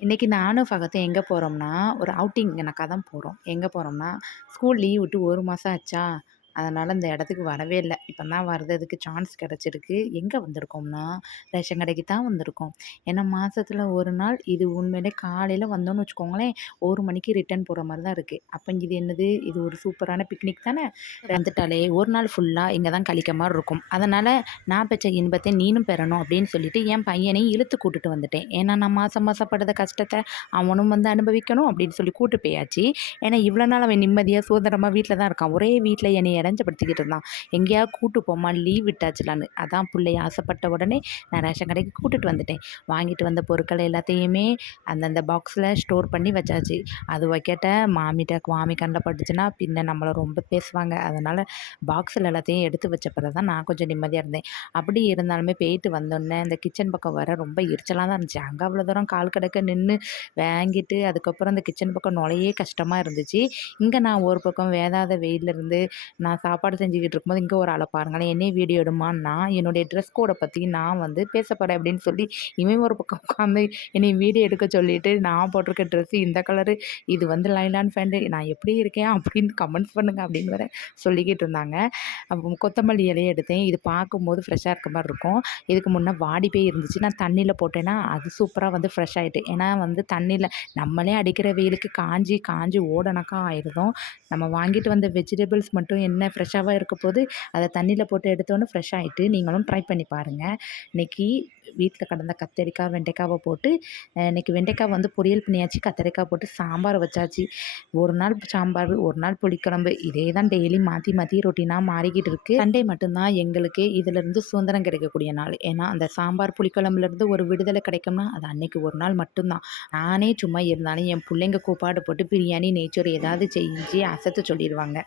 இன்னைக்கு நானும் ஃபகத்தும் எங்க போறோம்னா, ஒரு அவுட்டிங் எனக்கா தான் போறோம். எங்க போறோம்னா, ஸ்கூல் லீவ் விட்டு 1 மாசம் ஆச்சா, அதனால இந்த இடத்துக்கு வரவே இல்ல. இப்ப தான் வர்றதுக்கு சான்ஸ் கிடைச்சிருக்கு. எங்க வந்திருக்கோம்னா, ரேஷன் கடைக்கு தான் வந்திருக்கோம். ஏன்னா மாசத்துல 1 நாள் இது உண்மையிலே காலையில வந்தோம்னு வச்சுக்கோங்களேன், 1 மணிக்கு ரிட்டர்ன் போற மாரி தான் இருக்கு. அப்ப இது என்னது? இது ஒரு சூப்பரான பிக்னிக் தானே! வந்துட்டாலே 1 நாள் ஃபுல்லா இங்க தான் கழிக்க மாரி இருக்கும். அதனால நான் பெற்ற இன்பத்தை நீனும் பெறணும் அப்படின்னு சொல்லிட்டு என் பையனையும் இழுத்து கூட்டிட்டு வந்துட்டேன். ஏன்னா நான் மாசம் மாசம் படுற கஷ்டத்த அவனும் வந்து அனுபவிக்கணும் அப்படின்னு சொல்லி கூட்டு போயாச்சு. ஏன்னா இவ்வளோ நாள் அவன் நிம்மதியா சுதந்திரமா வீட்ல தான் இருக்கான். ஒரே வீட்ல என்னைய இடைஞ்சப்படுத்திக்கிட்டு இருந்தான். எங்கேயாவது கூட்டு போம்மா லீவ் விட்டாச்சுலான்னு. அதான் புள்ளைய ஆசைப்பட்ட உடனே நான் ரேஷன் கடைக்கு கூட்டிட்டு வந்துட்டேன். வாங்கிட்டு வந்த பொருட்கள் எல்லாத்தையுமே அந்தந்த பாக்ஸ்ல ஸ்டோர் பண்ணி வச்சாச்சு. அது வைக்கட்ட மாமி கண்ல பட்டுச்சுன்னா பின்ன நம்மள ரொம்ப பேசுவாங்க. அதனால பாக்ஸ்ல எல்லாத்தையும் எடுத்து வச்ச பிறகு தான் நான் கொஞ்சம் நிம்மதியா இருந்தேன். அப்படி இருந்தாலுமே போயிட்டு வந்தோனே, இந்த கிச்சன் பக்கம் வர ரொம்ப எரிச்சலா தான் இருந்துச்சு. அங்க அவ்வளோ தூரம் கால் கடுக்க நின்னு வாங்கிட்டு, அதுக்கப்புறம் அந்த கிச்சன் பக்கம் நுழையவே கஷ்டமா இருந்துச்சு. இங்க நான் ஒரு பக்கம் வேகாத வெயில்ல இருந்து நான் சாப்பாடு செஞ்சுக்கிட்டு இருக்கும்போது, இங்க ஒரு ஆள பாருங்களேன், என்னையும் வீடியோ எடும்மான்னா, என்னுடைய ட்ரெஸ் கோட பத்தி நான் வந்து பேச போறேன் அப்படின்னு சொல்லி, இவன் ஒரு பக்கம் உட்காந்து என்னைய வீடியோ எடுக்க சொல்லிட்டு, நான் போட்டிருக்க ட்ரெஸ் இந்த கலரு, இது வந்து லைலான் ஃபேண்ட் நான் எப்படி இருக்கேன் அப்படின்னு கமெண்ட்ஸ் பண்ணுங்க அப்படின்னு வேற சொல்லிக்கிட்டு இருந்தாங்க. அப்போ கொத்தமல்லி இலைய எடுத்தேன். இது பார்க்கும்போது ஃப்ரெஷ்ஷாக இருக்க மாரி இருக்கும். இதுக்கு முன்ன வாடி போய் இருந்துச்சு. நான் தண்ணீல போட்டேன்னா, அது சூப்பரா வந்து ஃப்ரெஷ் ஆயிட்டு. ஏன்னா வந்து தண்ணீல நம்மளே அடிக்கிற வெயிலுக்கு காஞ்சி காஞ்சி ஓடனக்கா ஆயிருதும். நம்ம வாங்கிட்டு வந்த வெஜிடபிள்ஸ் மட்டும் என்ன ஃப்ரெஷ்ஷாவா இருக்க போது, அத தண்ணீல போட்டு எடுத்தோனே ஃப்ரெஷ் ஆயிட்டு. நீங்களும் ட்ரை பண்ணி பாருங்க. இன்னைக்கு வீட்ல கடந்த கத்தரிக்காய், வெண்டைக்காவ போட்டு இன்னைக்கு வெண்டைக்காய் வந்து பொரியல் பண்ணியாச்சு. கத்தரிக்காய் போட்டு சாம்பார் வச்சாச்சு. ஒரு நாள் சாம்பார், ஒரு நாள் புளிக்குழம்பு. இதே தான் டெய்லி மாத்தி மாத்தி ரொட்டீனா மாறிக்கிட்டு இருக்கு. சண்டே மட்டும் தான் எங்களுக்கு இதிலிருந்து சுதந்திரம் கிடைக்கக்கூடிய நாள். ஏன்னா, அந்த சாம்பார், புளிக்குழம்புலேருந்து ஒரு விடுதலை கிடைக்கும்னா, அது அன்னைக்கு ஒரு நாள் மட்டும் தான். நானே சும்மா இருந்தாலும் என் புள்ளைங்க கூப்பாடு போட்டு பிரியாணி, நெய்ச்சோறு ஏதாவது செஞ்சு அசத்த சொல்லிருவாங்க.